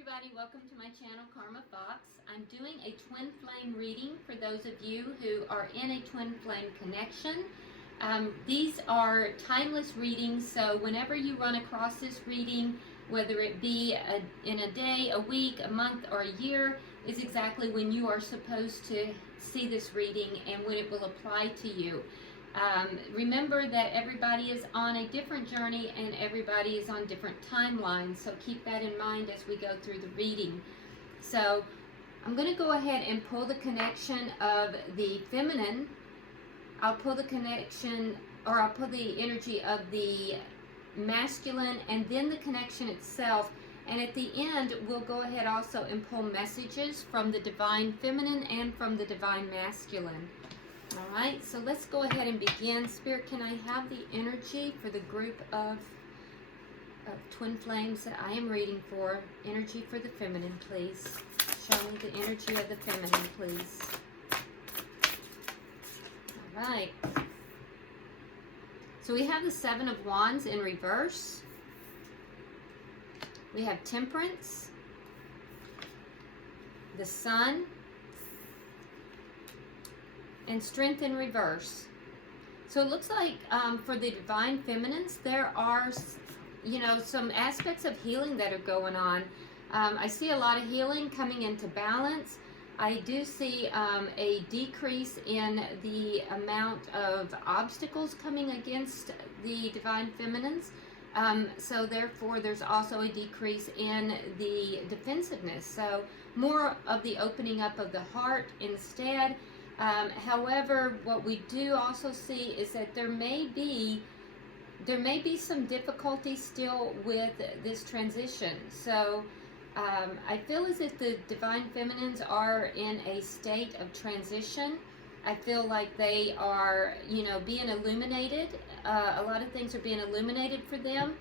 everybody, welcome to my channel Karma Fox. I'm doing a twin flame reading for those of you who are in a twin flame connection. These are timeless readings, so whenever you run across this reading, whether it be in a day, a week, a month, or a year, is exactly when you are supposed to see this reading and when it will apply to you. Remember that everybody is on a different journey and everybody is on different timelines, so keep that in mind as we go through the reading. So I'm going to go ahead and pull the connection of the feminine. I'll pull the connection, or I'll pull the energy of the masculine and then the connection itself, and at the end we'll go ahead also and pull messages from the divine feminine and from the divine masculine. Alright, so let's go ahead and begin. Spirit, can I have the energy for the group of twin flames that I am reading for? Energy for the feminine, please. Show me the energy of the feminine, please. Alright. So we have the Seven of Wands in reverse. We have Temperance, the Sun, and Strength in reverse. So it looks like for the divine feminines, there are, some aspects of healing that are going on. I see a lot of healing coming into balance. I do see a decrease in the amount of obstacles coming against the divine feminines. So therefore, there's also a decrease in the defensiveness. So more of the opening up of the heart instead. However, what we do also see is that there may be some difficulty still with this transition. So I feel as if the divine feminines are in a state of transition. I feel like they are, being illuminated. A lot of things are being illuminated for them.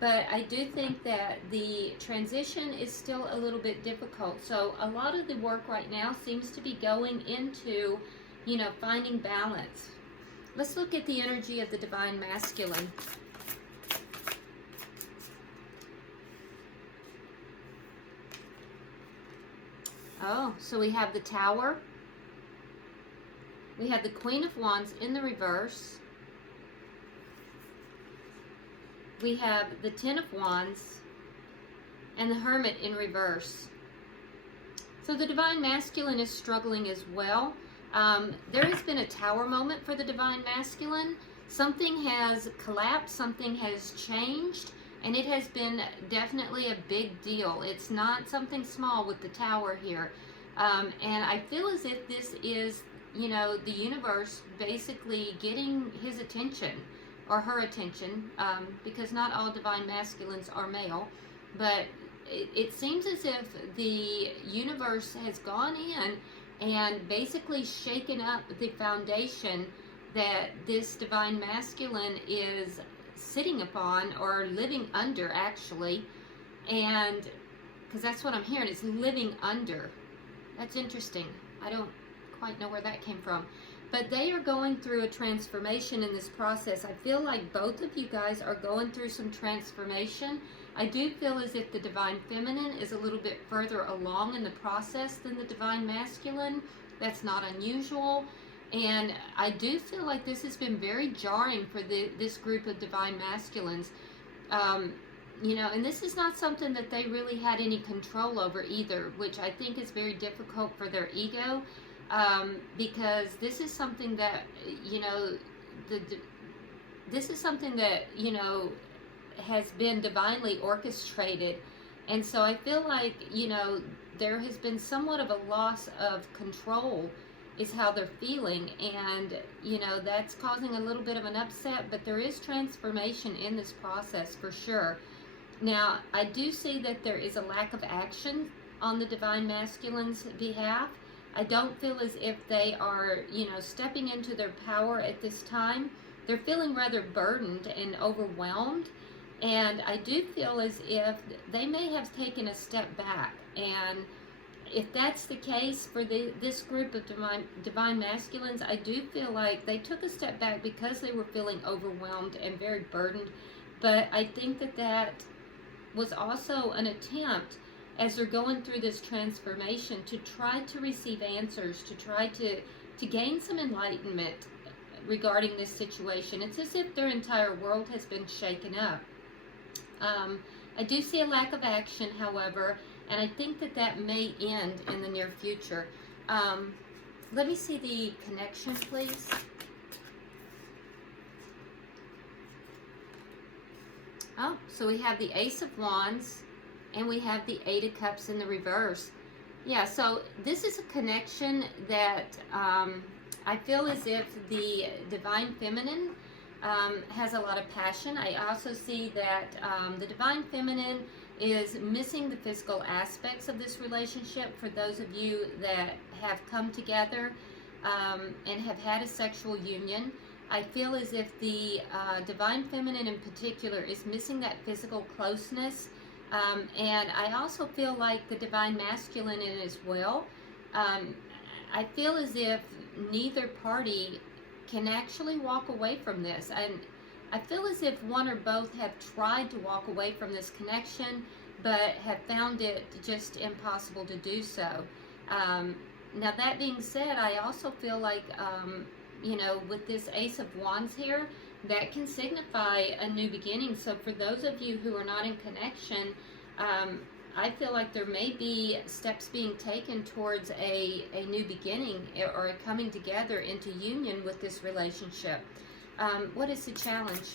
But I do think that the transition is still a little bit difficult. So a lot of the work right now seems to be going into, finding balance. Let's look at the energy of the divine masculine. Oh, so we have the Tower. We have the Queen of Wands in the reverse. We have the Ten of Wands and the Hermit in reverse. So the divine masculine is struggling as well. There has been a Tower moment for the divine masculine. Something has collapsed, something has changed, and it has been definitely a big deal. It's not something small with the Tower here. And I feel as if this is, the universe basically getting his attention, or her attention, because not all divine masculines are male, but it seems as if the universe has gone in and basically shaken up the foundation that this divine masculine is sitting upon, or living under actually, and because that's what I'm hearing, it's living under. That's interesting. I don't quite know where that came from. But they are going through a transformation in this process. I feel like both of you guys are going through some transformation. I do feel as if the divine feminine is a little bit further along in the process than the divine masculine. That's not unusual. And I do feel like this has been very jarring for this group of divine masculines. And this is not something that they really had any control over either, which I think is very difficult for their ego. Because this is something that, this is something that, has been divinely orchestrated. And so I feel like, there has been somewhat of a loss of control is how they're feeling. And, that's causing a little bit of an upset, but there is transformation in this process for sure. Now, I do see that there is a lack of action on the divine masculine's behalf. I don't feel as if they are, stepping into their power at this time. They're feeling rather burdened and overwhelmed. And I do feel as if they may have taken a step back. And if that's the case for this group of divine masculines, I do feel like they took a step back because they were feeling overwhelmed and very burdened. But I think that was also an attempt as they're going through this transformation to try to receive answers, to try to gain some enlightenment regarding this situation. It's as if their entire world has been shaken up. I do see a lack of action, however, and I think that that may end in the near future. Let me see the connection, please. Oh, so we have the Ace of Wands, and we have the Eight of Cups in the reverse. Yeah, so this is a connection that I feel as if the Divine Feminine has a lot of passion. I also see that the Divine Feminine is missing the physical aspects of this relationship. For those of you that have come together and have had a sexual union, I feel as if the Divine Feminine in particular is missing that physical closeness. And I also feel like the Divine Masculine in it as well. I feel as if neither party can actually walk away from this. And I feel as if one or both have tried to walk away from this connection, but have found it just impossible to do so. Now, that being said, I also feel like, you know, with this Ace of Wands here, that can signify a new beginning. So for those of you who are not in connection, I feel like there may be steps being taken towards a new beginning or a coming together into union with this relationship. What is the challenge?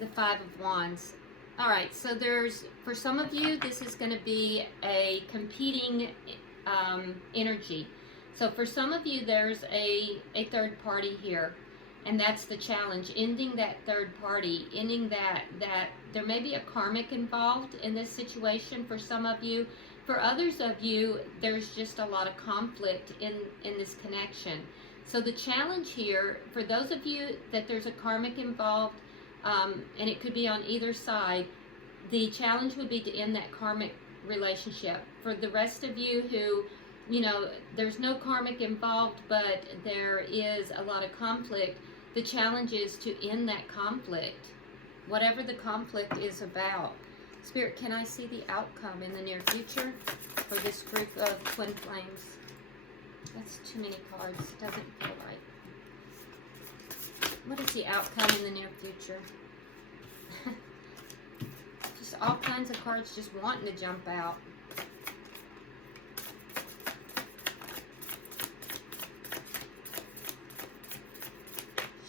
The Five of Wands. All right, so there's, for some of you, this is going to be a competing energy. So for some of you, there's a third party here. And that's the challenge, ending that third party, ending that there may be a karmic involved in this situation for some of you. For others of you, there's just a lot of conflict in this connection. So the challenge here, for those of you that there's a karmic involved, and it could be on either side, the challenge would be to end that karmic relationship. For the rest of you who, you know, there's no karmic involved, but there is a lot of conflict, the challenge is to end that conflict, whatever the conflict is about. Spirit, can I see the outcome in the near future for this group of twin flames? That's too many cards. Doesn't feel right. What is the outcome in the near future? Just all kinds of cards just wanting to jump out.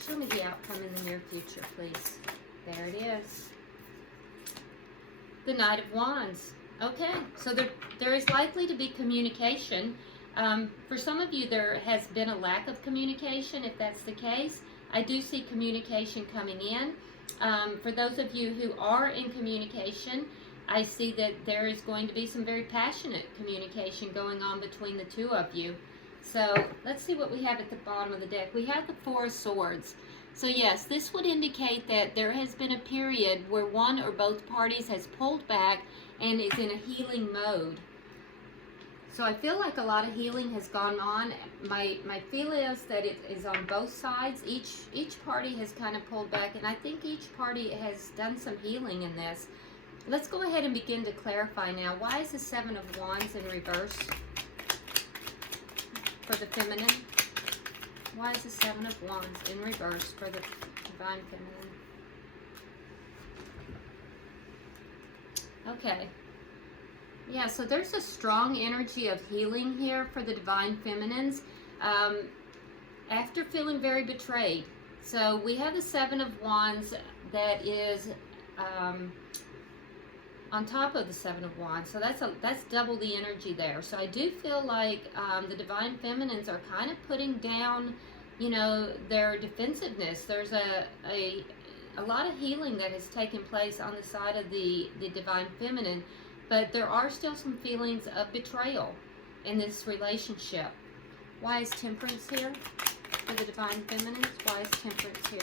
Show me the outcome in the near future, please. There it is. The Knight of Wands. Okay, so there is likely to be communication. For some of you, there has been a lack of communication. If that's the case, I do see communication coming in. For those of you who are in communication, I see that there is going to be some very passionate communication going on between the two of you. So let's see what we have at the bottom of the deck. We have the Four of Swords. So yes, this would indicate that there has been a period where one or both parties has pulled back and is in a healing mode. So I feel like a lot of healing has gone on. My feel is that it is on both sides. Each party has kind of pulled back, and I think each party has done some healing in this. Let's go ahead and begin to clarify now. Why is the Seven of Wands in reverse for the feminine? Why is the Seven of Wands in reverse for the Divine Feminine? Okay. Yeah, so there's a strong energy of healing here for the Divine Feminines after feeling very betrayed. So we have the Seven of Wands that is on top of the Seven of Wands. So that's double the energy there. So I do feel like the Divine Feminines are kind of putting down, you know, their defensiveness. There's a lot of healing that has taken place on the side of the Divine Feminine. But there are still some feelings of betrayal in this relationship. Why is Temperance here for the Divine Feminines? Why is Temperance here?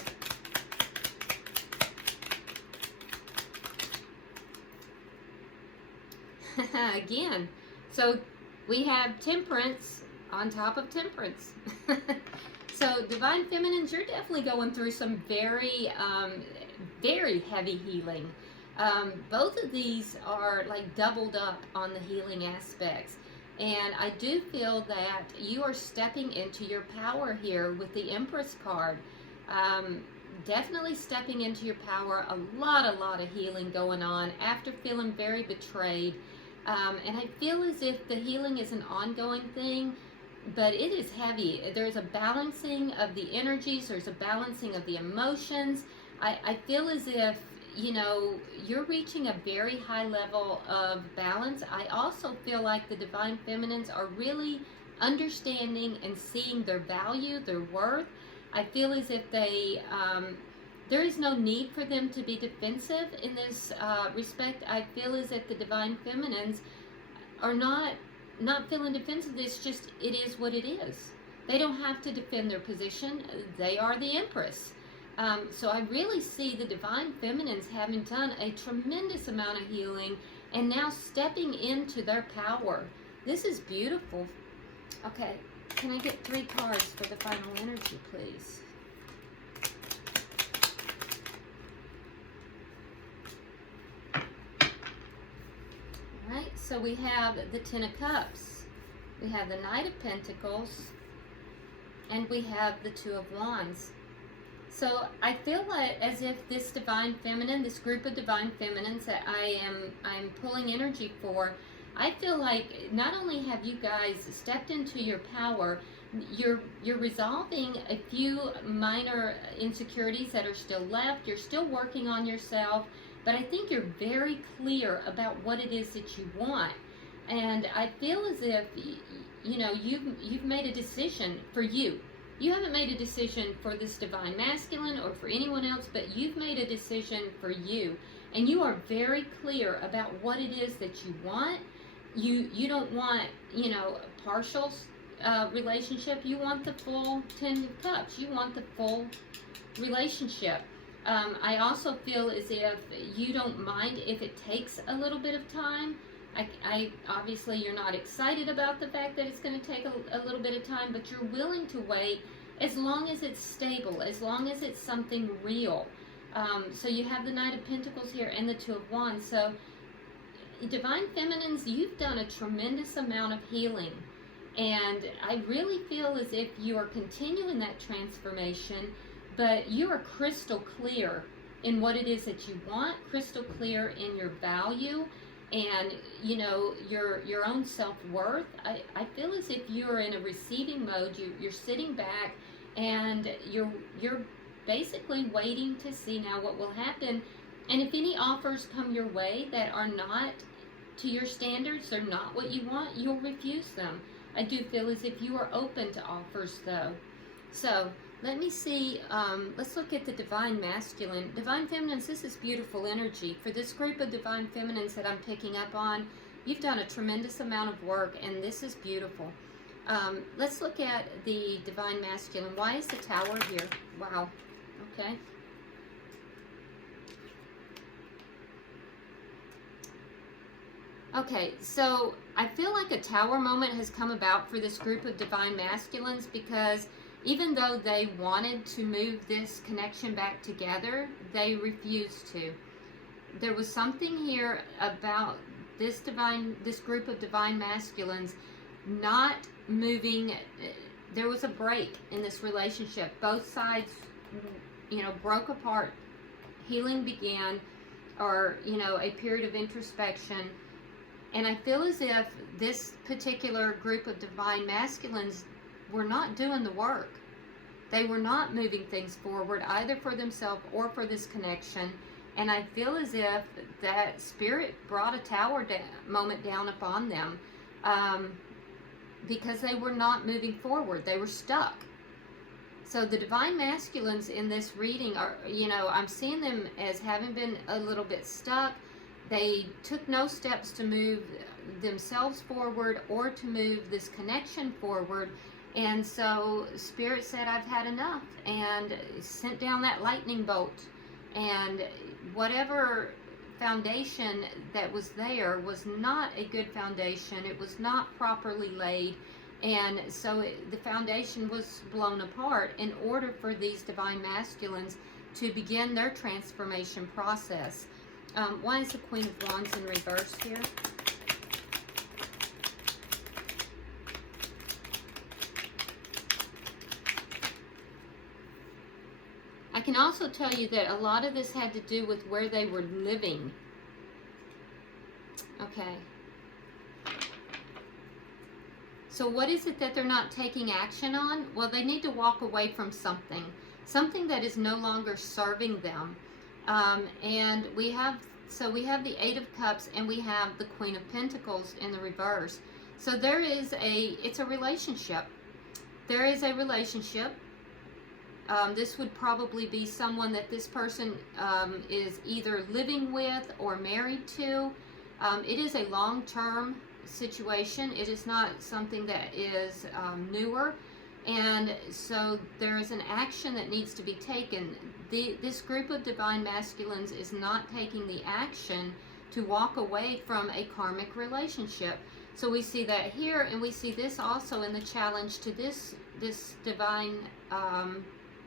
Again, so we have Temperance on top of Temperance. So Divine Feminines, you're definitely going through some very, very heavy healing. Both of these are like doubled up on the healing aspects. And I do feel that you are stepping into your power here with the Empress card. Definitely stepping into your power. A lot of healing going on after feeling very betrayed. And I feel as if the healing is an ongoing thing, but it is heavy. There's a balancing of the energies. There's a balancing of the emotions. I feel as if, you know, you're reaching a very high level of balance. I also feel like the Divine Feminines are really understanding and seeing their value, their worth. I feel as if they, there is no need for them to be defensive in this respect. I feel as if the Divine Feminines are not feeling defensive. It's just, it is what it is. They don't have to defend their position. They are the Empress. So I really see the Divine Feminines having done a tremendous amount of healing and now stepping into their power. This is beautiful. Okay, can I get 3 cards for the final energy, please? Alright, so we have the Ten of Cups. We have the Knight of Pentacles. And we have the Two of Wands. So I feel like as if this Divine Feminine, this group of Divine Feminines that I'm pulling energy for, I feel like not only have you guys stepped into your power, you're resolving a few minor insecurities that are still left. You're still working on yourself, but I think you're very clear about what it is that you want. And I feel as if, you know, you've made a decision for you. You haven't made a decision for this Divine Masculine or for anyone else, but you've made a decision for you. And you are very clear about what it is that you want. You don't want, you know, a partial relationship. You want the full 10 of Cups. You want the full relationship. I also feel as if you don't mind if it takes a little bit of time. I obviously you're not excited about the fact that it's going to take a little bit of time, but you're willing to wait as long as it's stable, as long as it's something real. So you have the Knight of Pentacles here and the Two of Wands. So Divine Feminines, you've done a tremendous amount of healing, and I really feel as if you are continuing that transformation, but you are crystal clear in what it is that you want, crystal clear in your value, and you know your own self-worth. I feel as if you're in a receiving mode. You're sitting back and you're basically waiting to see now what will happen. And if any offers come your way that are not to your standards, they're not what you want, you'll refuse them. I do feel as if you are open to offers though. So let me see, let's look at the Divine Masculine. Divine Feminines, this is beautiful energy. For this group of Divine Feminines that I'm picking up on, you've done a tremendous amount of work, and this is beautiful. Let's look at the Divine Masculine. Why is the Tower here? Wow. Okay. Okay, so I feel like a Tower moment has come about for this group of Divine Masculines because even though they wanted to move this connection back together, they refused to. There was something here about this group of Divine Masculines not moving. There was a break in this relationship. Both sides, you know, broke apart. Healing began, or, you know, a period of introspection. And I feel as if this particular group of Divine Masculines were not doing the work. They were not moving things forward either for themselves or for this connection. And I feel as if that Spirit brought a Tower moment down upon them because they were not moving forward. They were stuck. So the Divine Masculines in this reading are, you know, I'm seeing them as having been a little bit stuck. They took no steps to move themselves forward or to move this connection forward. And so Spirit said, I've had enough, and sent down that lightning bolt. And whatever foundation that was there was not a good foundation. It was not properly laid. And so the foundation was blown apart in order for these Divine Masculines to begin their transformation process. Why is the Queen of Wands in reverse here? I can also tell you that a lot of this had to do with where they were living. Okay. So what is it that they're not taking action on? Well, they need to walk away from something. Something that is no longer serving them. And we have the Eight of Cups and we have the Queen of Pentacles in the reverse. So it's a relationship. There is a relationship. This would probably be someone that this person is either living with or married to. It is a long-term situation. It is not something that is newer. And so there is an action that needs to be taken. This group of divine masculines is not taking the action to walk away from a karmic relationship. So we see that here, and we see this also in the challenge to this divine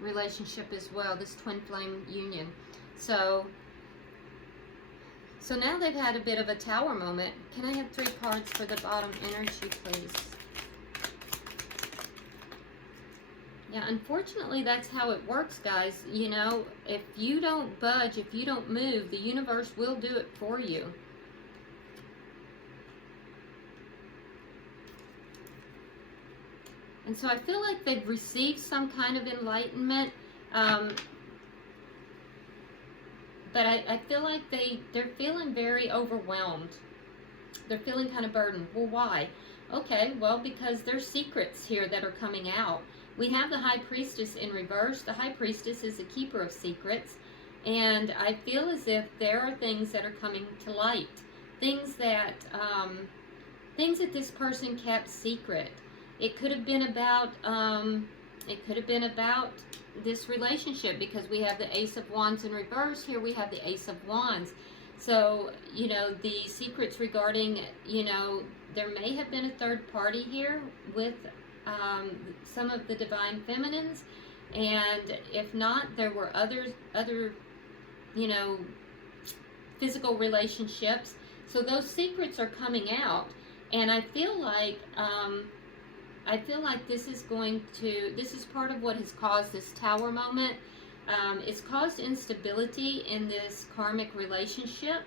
relationship as well, this twin flame union. So now they've had a bit of a Tower moment. Can I have 3 cards for the bottom energy, please? Yeah, unfortunately, that's how it works, guys. You know, if you don't budge, if you don't move, the universe will do it for you. And so I feel like they've received some kind of enlightenment. But I feel like they're feeling very overwhelmed. They're feeling kind of burdened. Well, why? Okay, well, because there's secrets here that are coming out. We have the High Priestess in reverse. The High Priestess is a keeper of secrets. And I feel as if there are things that are coming to light. Things that this person kept secret. It could have been about, this relationship, because we have the Ace of Wands in reverse. Here we have the Ace of Wands. So, you know, the secrets regarding, you know, there may have been a third party here with some of the divine feminines, and if not, there were other, you know, physical relationships. So those secrets are coming out, and I feel like this is part of what has caused this Tower moment. It's caused instability in this karmic relationship.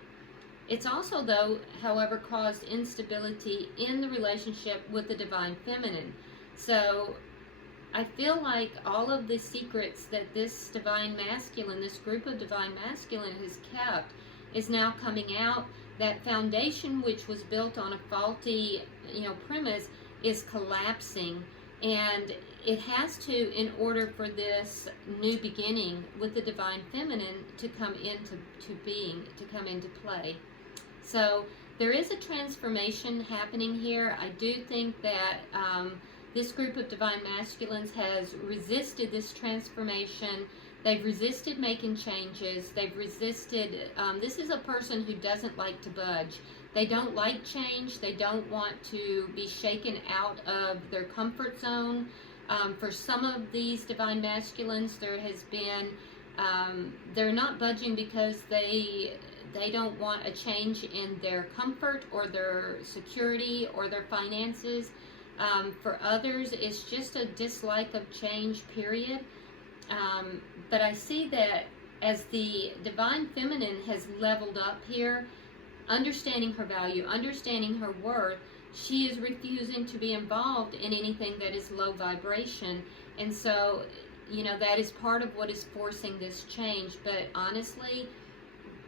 It's also, though, however, caused instability in the relationship with the divine feminine. So I feel like all of the secrets that this divine masculine, this group of divine masculine has kept, is now coming out. That foundation, which was built on a faulty, you know, premise, is collapsing, and it has to, in order for this new beginning with the divine feminine to come into being, to come into play. So there is a transformation happening here. I do think that this group of divine masculines has resisted this transformation. They've resisted making changes. They've resisted, this is a person who doesn't like to budge. They don't like change. They don't want to be shaken out of their comfort zone. For some of these divine masculines, there has been, they're not budging because they don't want a change in their comfort or their security or their finances. For others, it's just a dislike of change, period. But I see that as the divine feminine has leveled up here, understanding her value, understanding her worth, she is refusing to be involved in anything that is low vibration. And so, you know, that is part of what is forcing this change. But honestly,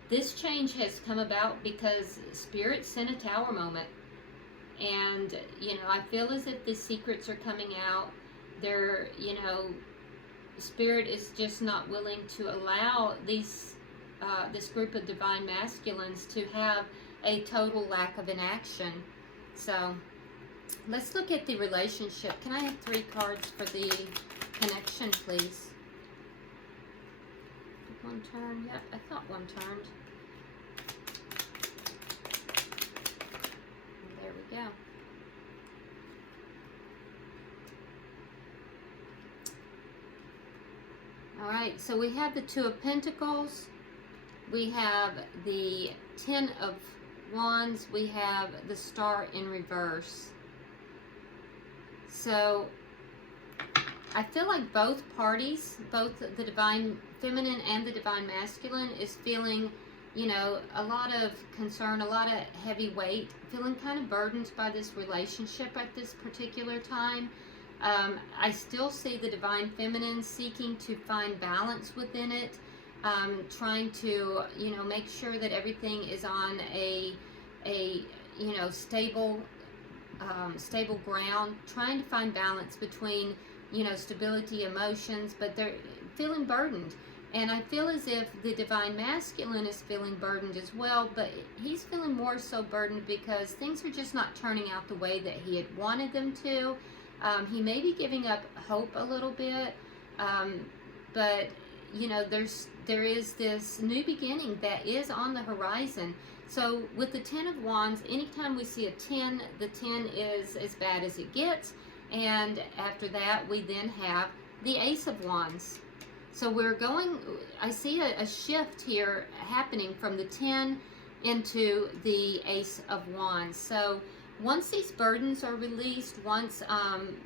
this change has come about because Spirit sent a Tower moment. And, you know, I feel as if the secrets are coming out. They're, you know, Spirit is just not willing to allow these this group of divine masculines to have a total lack of inaction. So let's look at the relationship. Can I have 3 cards for the connection, please? One turn. Yep, I thought one turned. There we go. All right, so we have the Two of Pentacles. we have the Ten of Wands, we have the Star in reverse. So I feel like both parties, both the Divine Feminine and the Divine Masculine, is feeling, you know, a lot of concern, a lot of heavy weight, feeling kind of burdened by this relationship at this particular time. I still see the Divine Feminine seeking to find balance within it, trying to, you know, make sure that everything is on a you know, stable ground, trying to find balance between, you know, stability, emotions, but they're feeling burdened. And I feel as if the Divine Masculine is feeling burdened as well, but he's feeling more so burdened because things are just not turning out the way that he had wanted them to. He may be giving up hope a little bit, but, you know, there is this new beginning that is on the horizon. So with the Ten of Wands, anytime we see a 10, the 10 is as bad as it gets. And after that, we then have the Ace of Wands. So we're going, I see a shift here happening from the 10 into the Ace of Wands. So once these burdens are released, once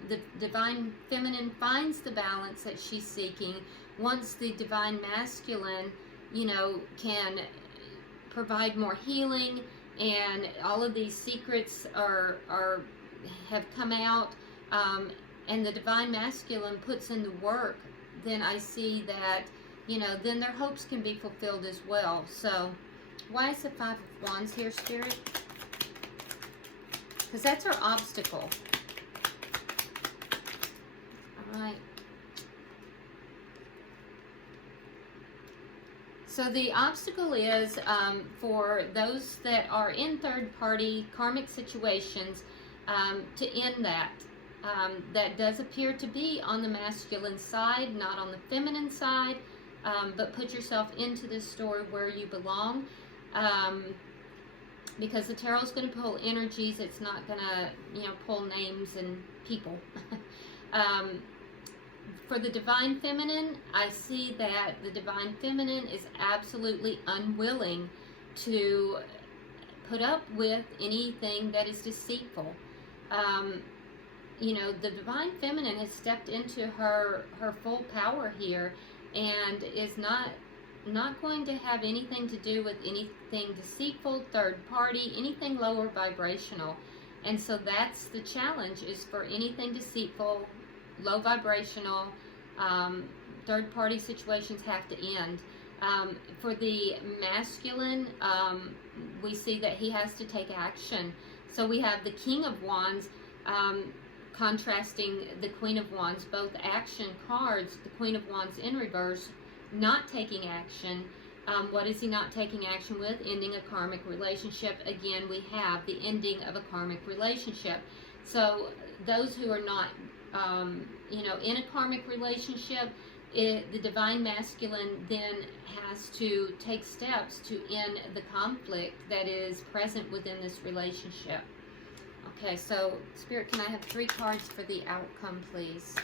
the Divine Feminine finds the balance that she's seeking, once the Divine Masculine, you know, can provide more healing, and all of these secrets have come out, and the Divine Masculine puts in the work, then I see that, you know, then their hopes can be fulfilled as well. So why is the Five of Wands here, Spirit? Because that's our obstacle. All right. So the obstacle is for those that are in third-party karmic situations, to end that. That does appear to be on the masculine side, not on the feminine side, but put yourself into this story where you belong, because the tarot is going to pull energies. It's not going to, you know, pull names and people. For the Divine Feminine, I see that the Divine Feminine is absolutely unwilling to put up with anything that is deceitful. You know, the Divine Feminine has stepped into her full power here, and is not going to have anything to do with anything deceitful, third party, anything lower vibrational. And so that's the challenge, is for anything deceitful, low vibrational, third party situations have to end. For the masculine, we see that he has to take action. So we have the King of Wands contrasting the Queen of Wands, both action cards. The Queen of Wands in reverse, not taking action. What is he not taking action with? Ending a karmic relationship. Again, we have the ending of a karmic relationship. So those who are not, you know, in a karmic relationship, the Divine Masculine then has to take steps to end the conflict that is present within this relationship. Okay, so Spirit, can I have 3 cards for the outcome, please?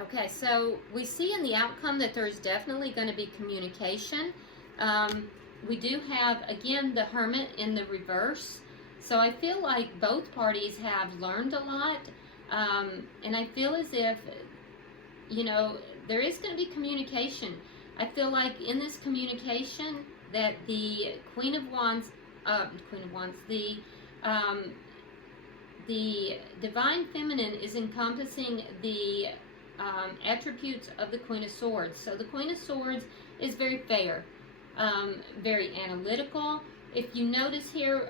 Okay, so we see in the outcome that there's definitely going to be communication. We do have, again, the Hermit in the reverse. So I feel like both parties have learned a lot. And I feel as if, you know, there is going to be communication. I feel like in this communication that the Queen of Wands, the Divine Feminine is encompassing the attributes of the Queen of Swords. So the Queen of Swords is very fair, very analytical. If you notice here,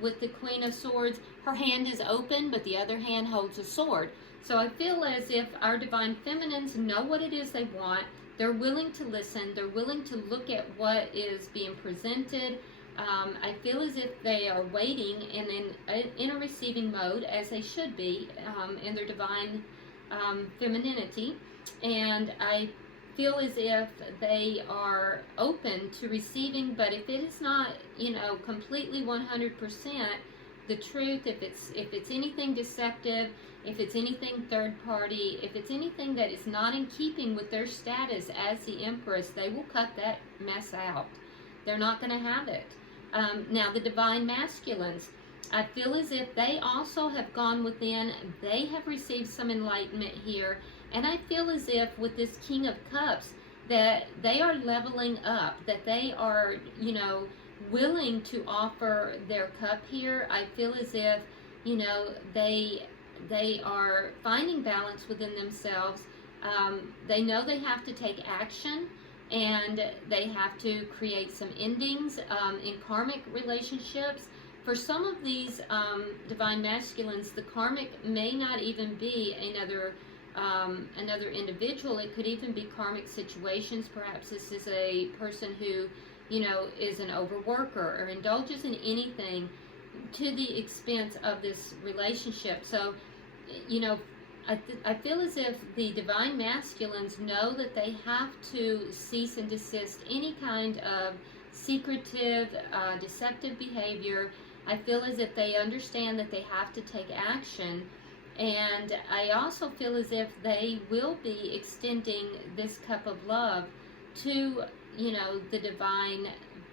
with the Queen of Swords, her hand is open, but the other hand holds a sword. So I feel as if our Divine Feminines know what it is they want. They're willing to listen. They're willing to look at what is being presented. I feel as if they are waiting and in a receiving mode, as they should be, in their divine femininity. And I feel as if they are open to receiving, but if it is not, you know, completely 100% the truth, if it's anything deceptive, if it's anything third party, if it's anything that is not in keeping with their status as the Empress, they will cut that mess out. They're not going to have it. Now, the divine masculines, I feel as if they also have gone within. They have received some enlightenment here. And I feel as if with this King of Cups, that they are leveling up, that they are, you know, willing to offer their cup here. I feel as if, you know, they are finding balance within themselves. They know they have to take action, and they have to create some endings in karmic relationships. For some of these divine masculines, the karmic may not even be another individual. It could even be karmic situations. Perhaps this is a person who, you know, is an overworker or indulges in anything to the expense of this relationship. So, you know, I feel as if the divine masculines know that they have to cease and desist any kind of secretive, deceptive behavior. I feel as if they understand that they have to take action. And I also feel as if they will be extending this cup of love to, you know, the divine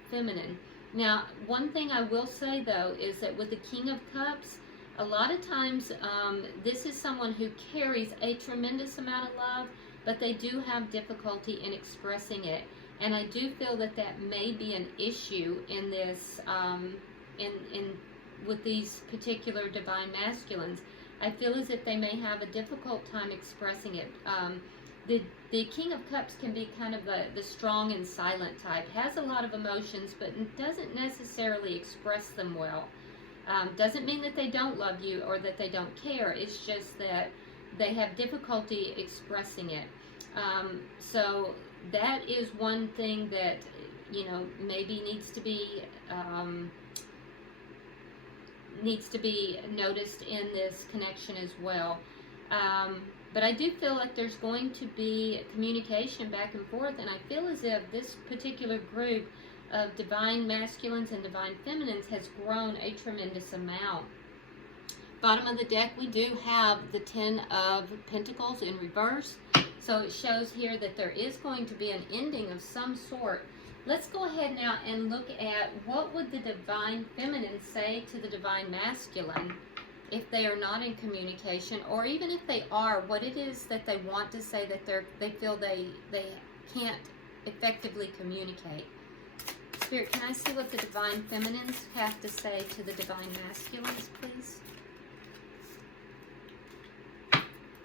feminine. Now, one thing I will say, though, is that with the King of Cups, a lot of times this is someone who carries a tremendous amount of love, but they do have difficulty in expressing it. And I do feel that that may be an issue in this, with these particular divine masculines. I feel as if they may have a difficult time expressing it. The King of Cups can be kind of the strong and silent type, has a lot of emotions, but doesn't necessarily express them well. Doesn't mean that they don't love you or that they don't care. It's just that they have difficulty expressing it. So that is one thing that, you know, maybe needs to be noticed in this connection as well. But I do feel like there's going to be communication back and forth, and I feel as if this particular group of divine masculines and divine feminines has grown a tremendous amount. Bottom of the deck, we do have the Ten of Pentacles in reverse. So it shows here that there is going to be an ending of some sort. Let's go ahead now and look at what would the divine feminine say to the divine masculine if they are not in communication, or even if they are, what it is that they want to say that they feel they can't effectively communicate. Spirit, can I see what the divine feminines have to say to the divine masculines, please?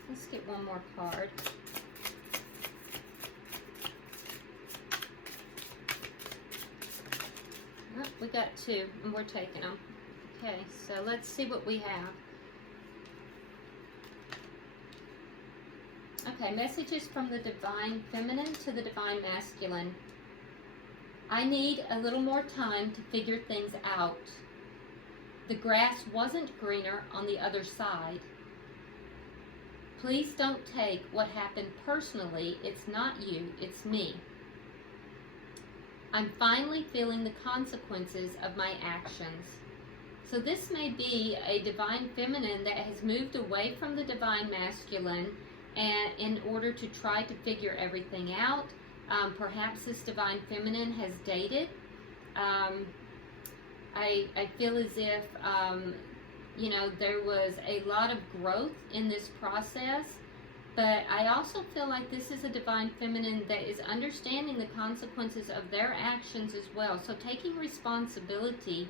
Let's get one more card. Oh, we got two, and we're taking them. Okay, so let's see what we have. Okay, messages from the divine feminine to the divine masculine. I need a little more time to figure things out. The grass wasn't greener on the other side. Please don't take what happened personally. It's not you, it's me. I'm finally feeling the consequences of my actions. So this may be a divine feminine that has moved away from the divine masculine and in order to try to figure everything out. Perhaps this divine feminine has dated. I feel as if, you know, there was a lot of growth in this process, but I also feel like this is a divine feminine that is understanding the consequences of their actions as well. So taking responsibility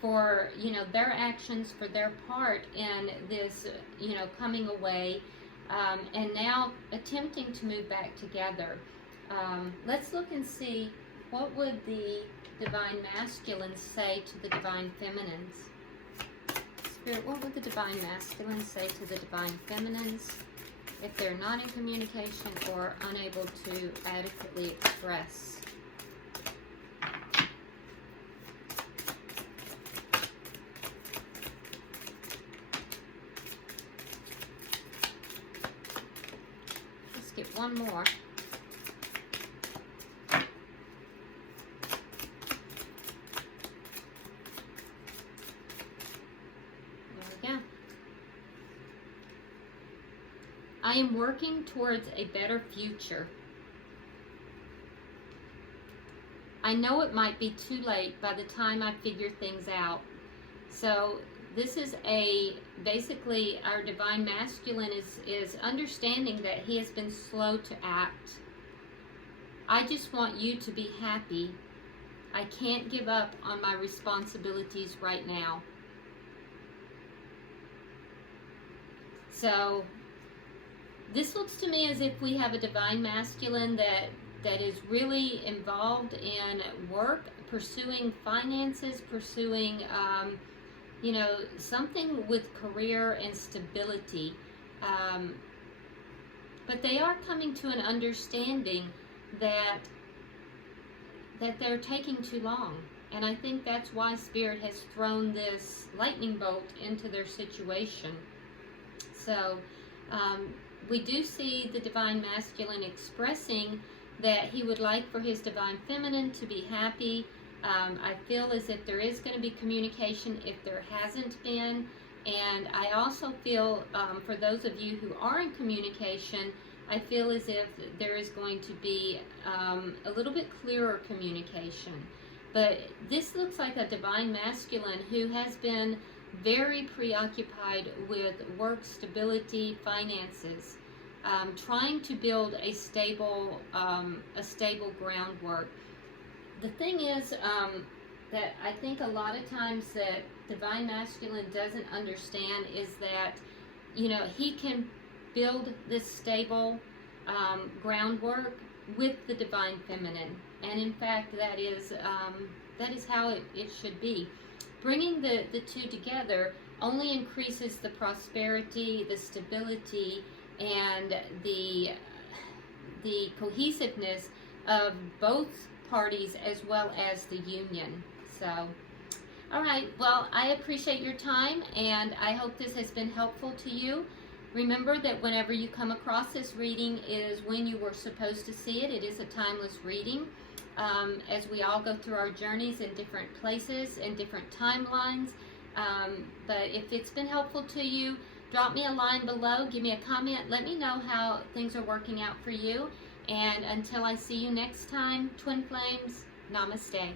for, you know, their actions, for their part in this, you know, coming away, and now attempting to move back together. Let's look and see what would the divine masculines say to the divine feminines. Spirit, what would the divine masculines say to the divine feminines if they're not in communication or unable to adequately express? Let's get one more. I am working towards a better future. I know it might be too late by the time I figure things out. So this is basically our divine masculine is understanding that he has been slow to act. I just want you to be happy. I can't give up on my responsibilities right now. So this looks to me as if we have a divine masculine that is really involved in work, pursuing finances, pursuing you know, something with career and stability. But they are coming to an understanding that they're taking too long. And I think that's why Spirit has thrown this lightning bolt into their situation. So we do see the divine masculine expressing that he would like for his divine feminine to be happy. I feel as if there is going to be communication if there hasn't been. And I also feel for those of you who are in communication, I feel as if there is going to be a little bit clearer communication. But this looks like a divine masculine who has been very preoccupied with work, stability, finances, trying to build a stable groundwork. The thing is that I think a lot of times that divine masculine doesn't understand is that, you know, he can build this stable groundwork with the divine feminine, and in fact that is how it should be. Bringing the two together only increases the prosperity, the stability, and the cohesiveness of both parties as well as the union. So, all right, well, I appreciate your time, and I hope this has been helpful to you. Remember that whenever you come across this reading is when you were supposed to see it. It is a timeless reading. As we all go through our journeys in different places and different timelines. But if it's been helpful to you, drop me a line below, give me a comment, let me know how things are working out for you. And until I see you next time, Twin Flames, namaste.